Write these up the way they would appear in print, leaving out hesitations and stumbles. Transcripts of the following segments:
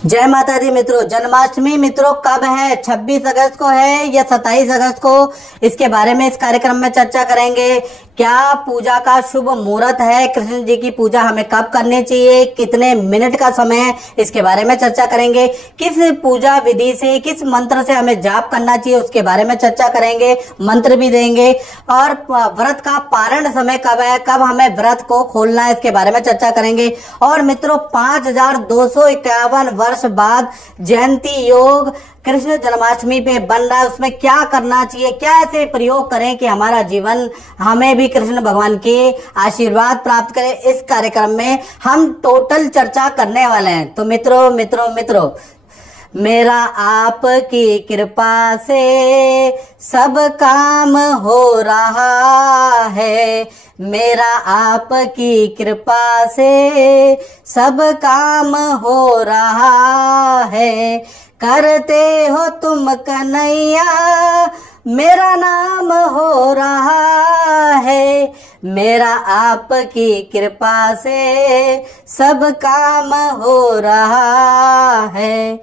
जय माता दी मित्रों। जन्माष्टमी मित्रों कब है? 26 अगस्त को है या 27 अगस्त को? इसके बारे में इस कार्यक्रम में चर्चा करेंगे। क्या पूजा का शुभ मुहूर्त है? कृष्ण जी की पूजा हमें कब करनी चाहिए? कितने मिनट का समय है? इसके बारे में चर्चा करेंगे। किस पूजा विधि से, किस मंत्र से हमें जाप करना चाहिए उसके बारे में चर्चा करेंगे, मंत्र भी देंगे। और व्रत का पारण समय कब है, कब हमें व्रत को खोलना है, इसके बारे में चर्चा करेंगे। और मित्रों 5251 वर्ष बाद जयंती योग कृष्ण जन्माष्टमी पे बन रहा है, उसमें क्या करना चाहिए, क्या ऐसे प्रयोग करें कि हमारा जीवन हमें भी कृष्ण भगवान के आशीर्वाद प्राप्त करे। इस कार्यक्रम में हम टोटल चर्चा करने वाले हैं। तो मित्रों मेरा आपकी कृपा से सब काम हो रहा है। मेरा आपकी कृपा से सब काम हो रहा है। करते हो तुम कन्हैया मेरा नाम हो रहा है। मेरा आपकी कृपा से सब काम हो रहा है।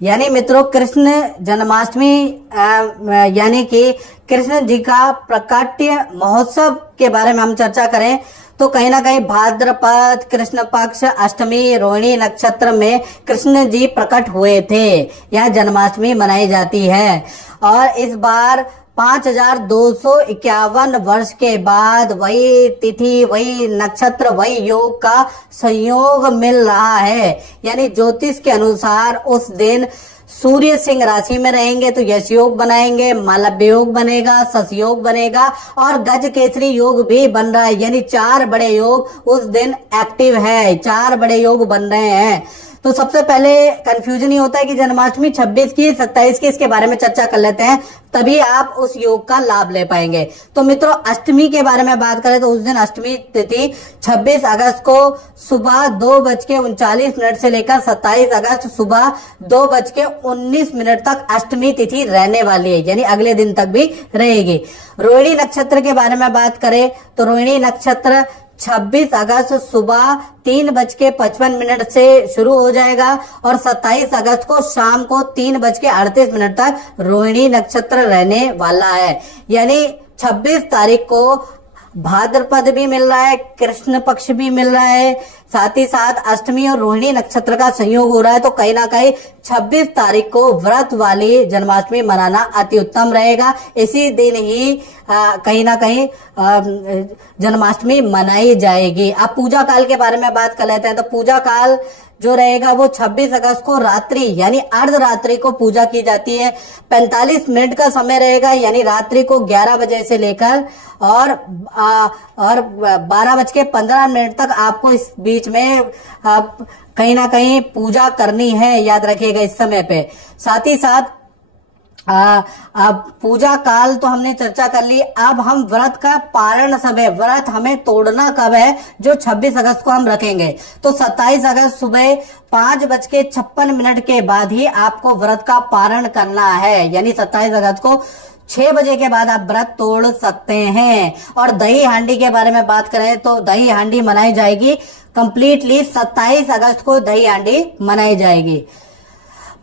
यानी मित्रों कृष्ण जन्माष्टमी यानी कि कृष्ण जी का प्रकाट्य महोत्सव के बारे में हम चर्चा करें तो कहीं ना कहीं भाद्रपद कृष्ण पक्ष अष्टमी रोहिणी नक्षत्र में कृष्ण जी प्रकट हुए थे। यह जन्माष्टमी मनाई जाती है और इस बार 5251 वर्ष के बाद वही तिथि, वही नक्षत्र, वही योग का संयोग मिल रहा है। यानी ज्योतिष के अनुसार उस दिन सूर्य सिंह राशि में रहेंगे तो यश योग बनाएंगे, मालव्य योग बनेगा, सस योग बनेगा और गज केसरी योग भी बन रहा है। यानी 4 बड़े योग उस दिन एक्टिव है, 4 बड़े योग बन रहे हैं। तो सबसे पहले कंफ्यूजन ही होता है कि जन्माष्टमी 26 की 27 की, इसके बारे में चर्चा कर लेते हैं, तभी आप उस योग का लाभ ले पाएंगे। तो मित्रों अष्टमी के बारे में बात करें तो उस दिन अष्टमी तिथि 26 अगस्त को सुबह 2:39 से लेकर 27 अगस्त सुबह 2:19 तक अष्टमी तिथि रहने वाली है, यानी अगले दिन तक भी रहेगी। रोहिणी नक्षत्र के बारे में बात करें तो रोहिणी नक्षत्र 26 अगस्त सुबह 3:55 से शुरू हो जाएगा और 27 अगस्त को शाम को 3:38 तक रोहिणी नक्षत्र रहने वाला है। यानी 26 तारीख को भाद्रपद भी मिल रहा है, कृष्ण पक्ष भी मिल रहा है, साथ ही साथ अष्टमी और रोहिणी नक्षत्र का संयोग हो रहा है। तो कहीं ना कहीं 26 तारीख को व्रत वाली जन्माष्टमी मनाना अति उत्तम रहेगा। इसी दिन ही कहीं ना कहीं जन्माष्टमी मनाई जाएगी। अब पूजा काल के बारे में बात कर लेते हैं। तो पूजा काल जो रहेगा वो 26 अगस्त को रात्रि यानी अर्धरात्रि को पूजा की जाती है। 45 मिनट का समय रहेगा, यानी रात्रि को 11 बजे से लेकर और 12:15 तक आपको इस बीच में कहीं ना कहीं पूजा करनी है, याद रखिएगा इस समय पे। साथ ही साथ अब पूजा काल तो हमने चर्चा कर ली। अब हम व्रत का पारण समय, व्रत हमें तोड़ना कब है, जो 26 अगस्त को हम रखेंगे। तो 27 अगस्त सुबह 5:56 के बाद ही आपको व्रत का पारण करना है। यानी 27 अगस्त को 6 बजे के बाद आप व्रत तोड़ सकते हैं। और दही हांडी के बारे में बात करें तो दही हांडी मनाई जाएगी कंप्लीटली 27 अगस्त को दही हांडी मनाई जाएगी।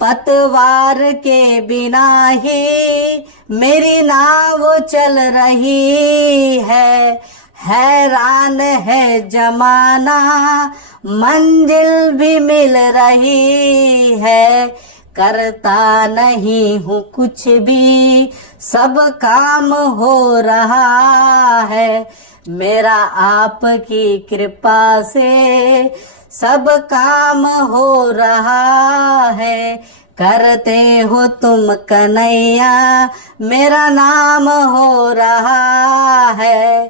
पतवार के बिना ही मेरी नाव चल रही है, हैरान है जमाना मंजिल भी मिल रही है। करता नहीं हूँ कुछ भी सब काम हो रहा है। मेरा आपकी कृपा से सब काम हो रहा है। करते हो तुम कन्हैया मेरा नाम हो रहा है।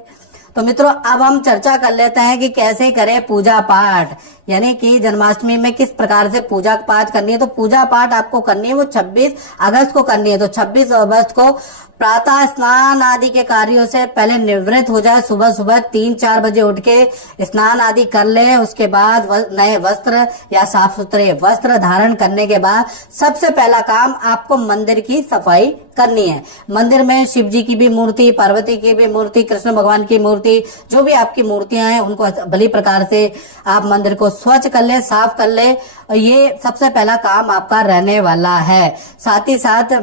तो मित्रों अब हम चर्चा कर लेते हैं कि कैसे करें पूजा पाठ, यानी कि जन्माष्टमी में किस प्रकार से पूजा पाठ करनी है। तो पूजा पाठ आपको करनी है वो 26 अगस्त को करनी है। तो 26 अगस्त को प्रातः स्नान आदि के कार्यों से पहले निवृत्त हो जाए। सुबह सुबह 3-4 बजे उठ के स्नान आदि कर ले। उसके बाद नए वस्त्र या साफ सुथरे वस्त्र धारण करने के बाद सबसे पहला काम आपको मंदिर की सफाई करनी है। मंदिर में शिव जी की भी मूर्ति, पार्वती की भी मूर्ति, कृष्ण भगवान की मूर्ति, जो भी आपकी मूर्तियां हैं उनको भली प्रकार से आप मंदिर को स्वच्छ कर ले, साफ कर ले। ये सबसे पहला काम आपका रहने वाला है। साथ ही साथ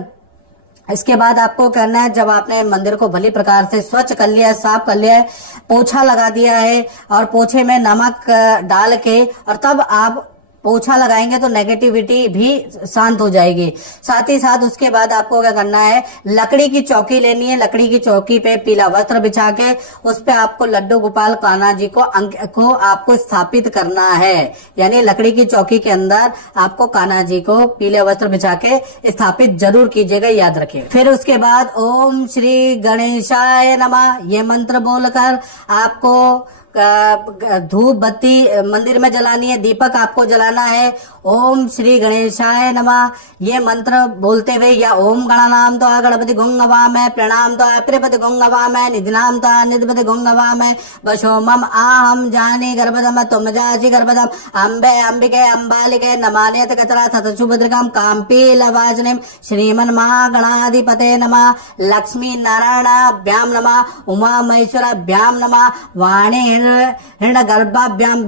इसके बाद आपको करना है, जब आपने मंदिर को भली प्रकार से स्वच्छ कर लिया है, साफ कर लिया है, पोछा लगा दिया है और पोछे में नमक डाल के और तब आप पोछा लगाएंगे तो नेगेटिविटी भी शांत हो जाएगी। साथ ही साथ उसके बाद आपको क्या करना है, लकड़ी की चौकी लेनी है। लकड़ी की चौकी पे पीला वस्त्र बिछा के उस पे आपको लड्डू गोपाल कान्हा जी को आपको स्थापित करना है। यानी लकड़ी की चौकी के अंदर आपको कान्हा जी को पीले वस्त्र बिछा के स्थापित जरूर कीजिएगा, याद रखिए। फिर उसके बाद ओम श्री गणेशाय नमः ये मंत्र बोलकर आपको धूप बत्ती मंदिर में जलानी है, दीपक आपको जलाना है। ओम श्री गणेशाय नमः ये मंत्र बोलते हुए, या ओम गणानाम तो गणपति गुंगवामय, प्रणाम तो प्रियपति गुंगवामय, निधिनाम तो निधिपति गुंगवामय, वशोमम आहम जानी गर्भदम तुम जासी गर्भदम, अम्बे अंबिके अंबालिके नमान्यत कचरा सतशुभद्रिकम काम्पीलवाचनिम श्रीमन महागणाधिपते नमः, लक्ष्मी नारायणाभ्याम नमः, उमा महेश्वराभ्याम नमः, वाणी हिरण्यगर्भाभ्याम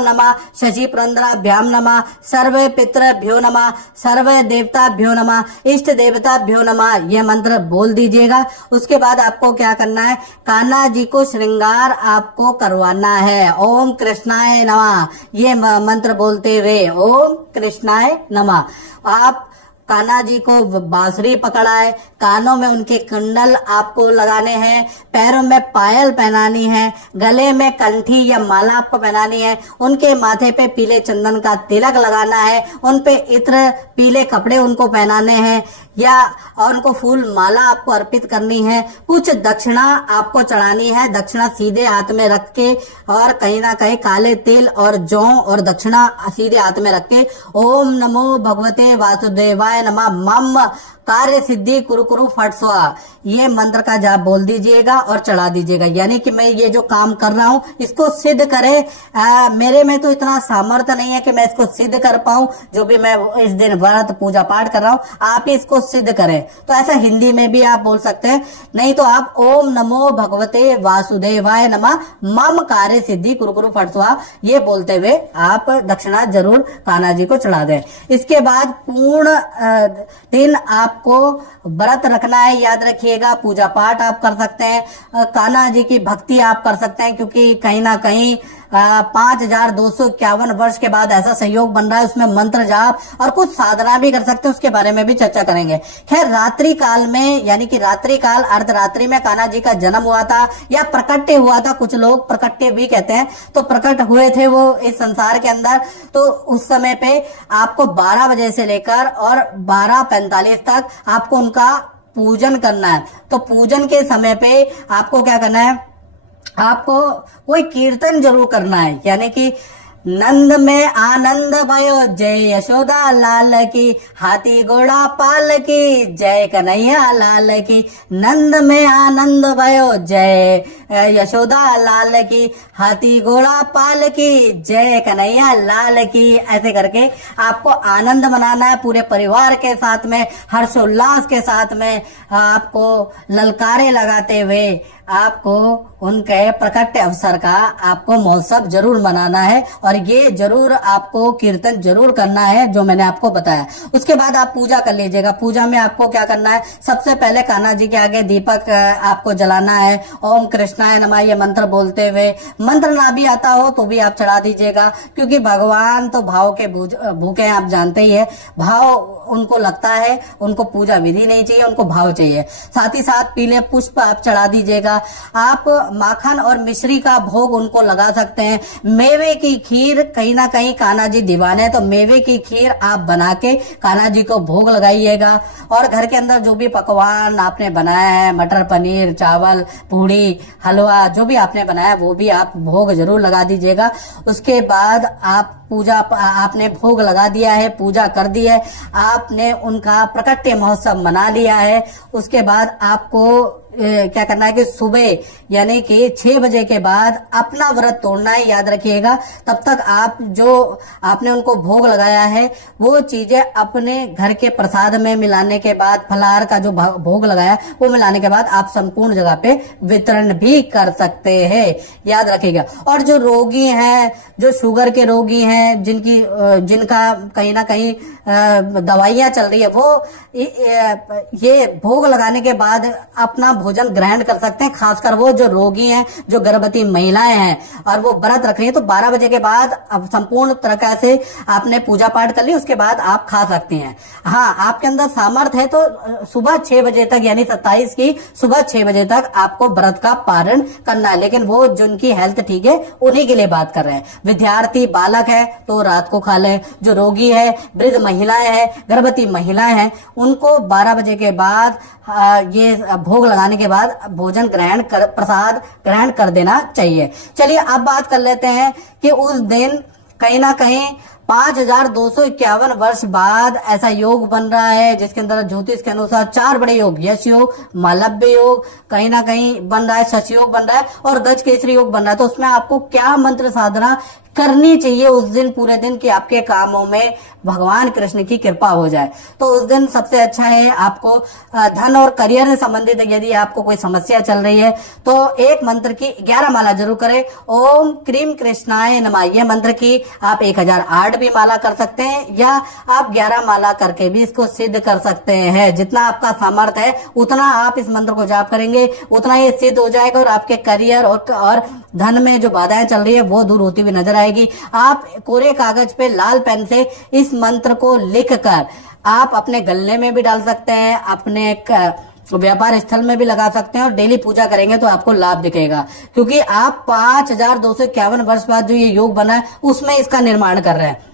नमः, शशि पुरंदराभ्याम नमः, सर्वे पितृभ्यो नमः, सर्वे देवताभ्यो नमः, इष्ट देवताभ्यो नमः ये मंत्र बोल दीजिएगा। उसके बाद आपको क्या करना है, कान्हा जी को श्रृंगार आपको करवाना है। ओम कृष्णाय नमः ये मंत्र बोलते हुए, ओम कृष्णाय नमः। आप कान्हा जी को बांसुरी पकड़ाए, कानों में उनके कुंडल आपको लगाने हैं, पैरों में पायल पहनानी है, गले में कंठी या माला आपको पहनानी है, उनके माथे पे पीले चंदन का तिलक लगाना है, उन पे इत्र पीले कपड़े उनको पहनाने हैं या और उनको फूल माला आपको अर्पित करनी है। कुछ दक्षिणा आपको चढ़ानी है, दक्षिणा सीधे हाथ में रख के और कहीं ना कहीं काले तिल और जौ और दक्षिणा सीधे हाथ में रख के ओम नमो भगवते वासुदेवाय नमः मम कार्य सिद्धि कुरु कुरु फट स्वाहा ये मंत्र का जाप बोल दीजिएगा और चढ़ा दीजिएगा। यानी कि मैं ये जो काम कर रहा हूँ इसको सिद्ध करे। मेरे में तो इतना सामर्थ्य नहीं है कि मैं इसको सिद्ध कर पाऊं, जो भी मैं इस दिन व्रत पूजा पाठ कर रहा हूँ, आप ही इसको सिद्ध करें। तो ऐसा हिंदी में भी आप बोल सकते हैं, नहीं तो आप ओम नमो भगवते वासुदेवाय नमः मम कार्य सिद्धि कुरु कुरु फट स्वाहा ये बोलते हुए आप दक्षिणा जरूर कान्हा जी को चढ़ा दें। इसके बाद पूर्ण दिन आपको व्रत रखना है, याद रखिएगा। पूजा पाठ आप कर सकते हैं, कान्हा जी की भक्ति आप कर सकते हैं, क्योंकि कहीं ना कहीं 5251 वर्ष के बाद ऐसा सहयोग बन रहा है, उसमें मंत्र जाप और कुछ साधना भी कर सकते हैं, उसके बारे में भी चर्चा करेंगे। खैर रात्रि काल में यानी कि रात्रि काल अर्धरात्रि में कान्हा जी का जन्म हुआ था या प्रकट्य हुआ था, कुछ लोग प्रकट्य भी कहते हैं, तो प्रकट हुए थे वो इस संसार के अंदर। तो उस समय पे आपको 12 बजे से लेकर और 12:45 तक आपको उनका पूजन करना है। तो पूजन के समय पे आपको क्या करना है, आपको कोई कीर्तन जरूर करना है। यानी कि नंद में आनंद भयो जय यशोदा लाल की, हाथी घोड़ा पाल की जय कन्हैया लाल की, नंद में आनंद भयो जय यशोदा लाल की, हाथी घोड़ा पाल की जय कन्हैया लाल की। ऐसे करके आपको आनंद मनाना है पूरे परिवार के साथ में, हर्षोल्लास के साथ में, आपको ललकारे लगाते हुए आपको उनके प्रकट अवसर का आपको महोत्सव जरूर मनाना है और ये जरूर आपको कीर्तन जरूर करना है जो मैंने आपको बताया। उसके बाद आप पूजा कर लीजिएगा। पूजा में आपको क्या करना है, सबसे पहले कान्हा जी के आगे दीपक आपको जलाना है। ओम कृष्णाय नमः ये मंत्र बोलते हुए, मंत्र ना भी आता हो तो भी आप चढ़ा दीजिएगा, क्योंकि भगवान तो भाव के भूखे हैं, आप जानते ही है। भाव उनको लगता है, उनको पूजा विधि नहीं चाहिए, उनको भाव चाहिए। साथ ही साथ पीले पुष्प आप चढ़ा दीजिएगा। आप माखन और मिश्री का भोग उनको लगा सकते हैं। मेवे की खीर, कहीं ना कहीं कान्हा जी दीवाने हैं, तो मेवे की खीर आप बना के कान्हा जी को भोग लगाइएगा। और घर के अंदर जो भी पकवान आपने बनाया है, मटर पनीर, चावल, पूड़ी, हलवा, जो भी आपने बनाया वो भी आप भोग जरूर लगा दीजिएगा। उसके बाद आप पूजा, आपने भोग लगा दिया है, पूजा कर दी है, आपने उनका प्रकट्य महोत्सव मना लिया है। उसके बाद आपको क्या करना है कि सुबह यानी कि 6 बजे के बाद अपना व्रत तोड़ना है, याद रखिएगा। तब तक आप जो आपने उनको भोग लगाया है वो चीजें अपने घर के प्रसाद में मिलाने के बाद, फलाहार का जो भोग लगाया वो मिलाने के बाद आप संपूर्ण जगह पे वितरण भी कर सकते हैं, याद रखिएगा। और जो रोगी हैं, जो शुगर के रोगी हैं, जिनका कहीं ना कहीं दवाइयां चल रही है, वो ये भोग लगाने के बाद अपना भोजन ग्रहण कर सकते हैं। खासकर वो जो रोगी हैं, जो गर्भवती महिलाएं हैं और वो व्रत रख रही हैं, तो 12 बजे के बाद अब संपूर्ण तरह से आपने पूजा पाठ कर ली, उसके बाद आप खा सकती हैं। हाँ, आपके अंदर सामर्थ्य है तो सुबह 6 बजे तक यानी 27 की सुबह 6 बजे तक आपको व्रत का पारण करना है। लेकिन वो जिनकी हेल्थ ठीक है उन्हीं के लिए बात कर रहे हैं। विद्यार्थी बालक है तो रात को खा लें, जो रोगी है, वृद्ध महिलाएं हैं, गर्भवती महिलाएं हैं, उनको 12 बजे के बाद ये भोग लगाने के बाद भोजन प्रसाद ग्रहण कर देना चाहिए। चलिए अब बात कर लेते हैं कि उस दिन कहीं ना कहीं 5251 वर्ष बाद ऐसा योग बन रहा है जिसके अंदर ज्योतिष के अनुसार 4 बड़े योग, यश योग, मालव्य योग कहीं ना कहीं बन रहा है, शश योग बन रहा है और गज केसरी योग बन रहा है। तो उसमें आपको क्या मंत्र साधना करनी चाहिए उस दिन पूरे दिन की आपके कामों में भगवान कृष्ण की कृपा हो जाए? तो उस दिन सबसे अच्छा है आपको धन और करियर से संबंधित यदि आपको कोई समस्या चल रही है तो एक मंत्र की 11 माला जरूर करें। ओम क्रीम कृष्णाय नमः, ये मंत्र की आप 1008 भी माला कर सकते हैं या आप 11 माला करके भी इसको सिद्ध कर सकते हैं। जितना आपका सामर्थ्य है उतना आप इस मंत्र को जाप करेंगे उतना ये सिद्ध हो जाएगा और आपके करियर और धन में जो बाधाएं चल रही है वो दूर होती हुई नजर आएगी। आप कोरे कागज पे लाल पेन से इस मंत्र को लिखकर आप अपने गले में भी डाल सकते हैं, अपने व्यापार स्थल में भी लगा सकते हैं और डेली पूजा करेंगे तो आपको लाभ दिखेगा, क्योंकि आप 5251 वर्ष बाद जो ये योग बना है उसमें इसका निर्माण कर रहे हैं।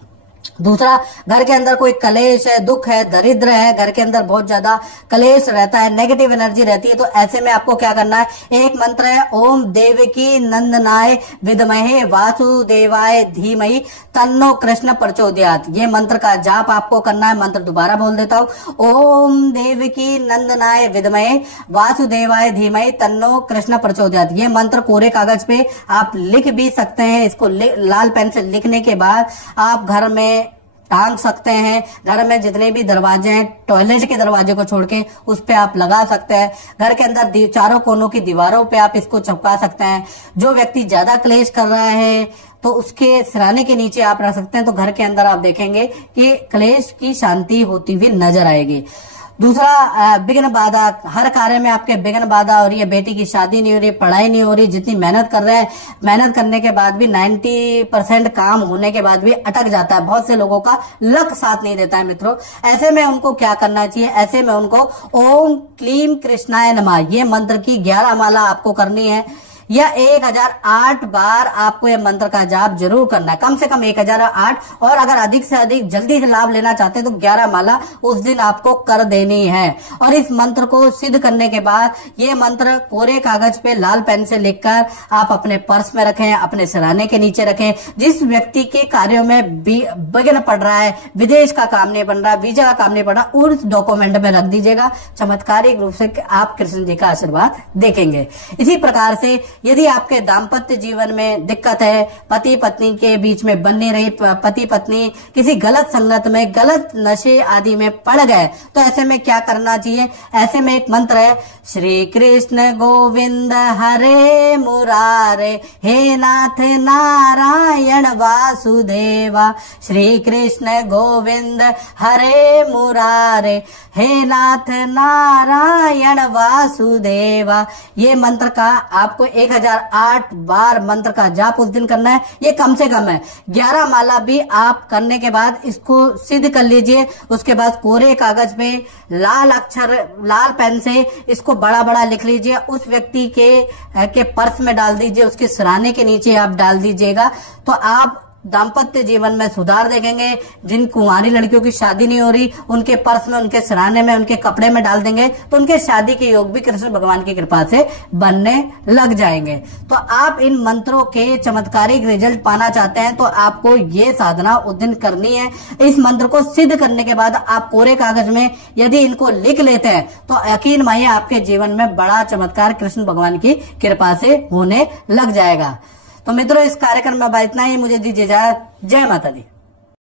दूसरा, घर के अंदर कोई कलेश है, दुख है, दरिद्र है, घर के अंदर बहुत ज्यादा कलेश रहता है, नेगेटिव एनर्जी रहती है, तो ऐसे में आपको क्या करना है, एक मंत्र है ओम देवकी नंदनाय विद्महे वासुदेवाय धीमहि तन्नो कृष्ण प्रचोदयात। ये मंत्र का जाप आपको करना है। मंत्र दोबारा बोल देता हूँ, ओम देवकी नंदनाय विद्महे वासुदेवाय धीमहि तन्नो कृष्ण प्रचोदयात। ये मंत्र कोरे कागज पे आप लिख भी सकते हैं। इसको लाल पेन से लिखने के बाद आप घर में टांग सकते हैं। घर में जितने भी दरवाजे हैं, टॉयलेट के दरवाजे को छोड़ के उस पे आप लगा सकते हैं। घर के अंदर चारों कोनों की दीवारों पे आप इसको चिपका सकते हैं। जो व्यक्ति ज्यादा क्लेश कर रहा है तो उसके सिराने के नीचे आप रख सकते हैं, तो घर के अंदर आप देखेंगे कि क्लेश की शांति होती हुई नजर आएगी। दूसरा, विघ्न बाधा, हर कार्य में आपके विघ्न बाधा हो रही है, बेटी की शादी नहीं हो रही, पढ़ाई नहीं हो रही, जितनी मेहनत कर रहे हैं, मेहनत करने के बाद भी 90% काम होने के बाद भी अटक जाता है। बहुत से लोगों का लक साथ नहीं देता है मित्रों। ऐसे में उनको क्या करना चाहिए, ऐसे में उनको ओम क्लीम कृष्णाय नमः ये मंत्र की 11 माला आपको करनी है या 1008 बार आपको यह मंत्र का जाप जरूर करना है, कम से कम 1008। और अगर अधिक से अधिक जल्दी से लाभ लेना चाहते हैं तो 11 माला उस दिन आपको कर देनी है। और इस मंत्र को सिद्ध करने के बाद ये मंत्र कोरे कागज पे लाल पेन से लिखकर आप अपने पर्स में रखें, अपने सिराने के नीचे रखें। जिस व्यक्ति के कार्यों में विघ्न पड़ रहा है, विदेश का काम नहीं बन रहा, वीजा का काम नहीं बन रहा, उस डॉक्यूमेंट में रख दीजिएगा। चमत्कारिक रूप से आप कृष्ण जी का आशीर्वाद देखेंगे। इसी प्रकार से यदि आपके दाम्पत्य जीवन में दिक्कत है, पति पत्नी के बीच में बन नहीं रही, पति पत्नी किसी गलत संगत में, गलत नशे आदि में पड़ गए, तो ऐसे में क्या करना चाहिए? ऐसे में एक मंत्र है, श्री कृष्ण गोविंद हरे मुरारे हे नाथ नारायण वासुदेवा। श्री कृष्ण गोविंद हरे मुरारे हे नाथ नारायण वासुदेवा। ये मंत्र का आपको 1008 बार मंत्र का जाप उस दिन करना है। ये कम से कम है। 11 माला भी आप करने के बाद इसको सिद्ध कर लीजिए। उसके बाद कोरे कागज पे लाल अक्षर, लाल पेन से इसको बड़ा बड़ा लिख लीजिए। उस व्यक्ति के पर्स में डाल दीजिए, उसके सिराने के नीचे आप डाल दीजिएगा। तो आप दाम्पत्य जीवन में सुधार देखेंगे। जिन कुंवारी लड़कियों की शादी नहीं हो रही, उनके पर्स में, उनके सिरहाने में, उनके कपड़े में डाल देंगे तो उनके शादी के योग भी कृष्ण भगवान की कृपा से बनने लग जाएंगे। तो आप इन मंत्रों के चमत्कारिक रिजल्ट पाना चाहते हैं तो आपको ये साधना उस दिन करनी है। इस मंत्र को सिद्ध करने के बाद आप कोरे कागज में यदि इनको लिख लेते हैं तो यकीन मानिए आपके जीवन में बड़ा चमत्कार कृष्ण भगवान की कृपा से होने लग जाएगा। तो मित्रों, इस कार्यक्रम में इतना ही। मुझे दीजिए इजाजत। जय माता दी।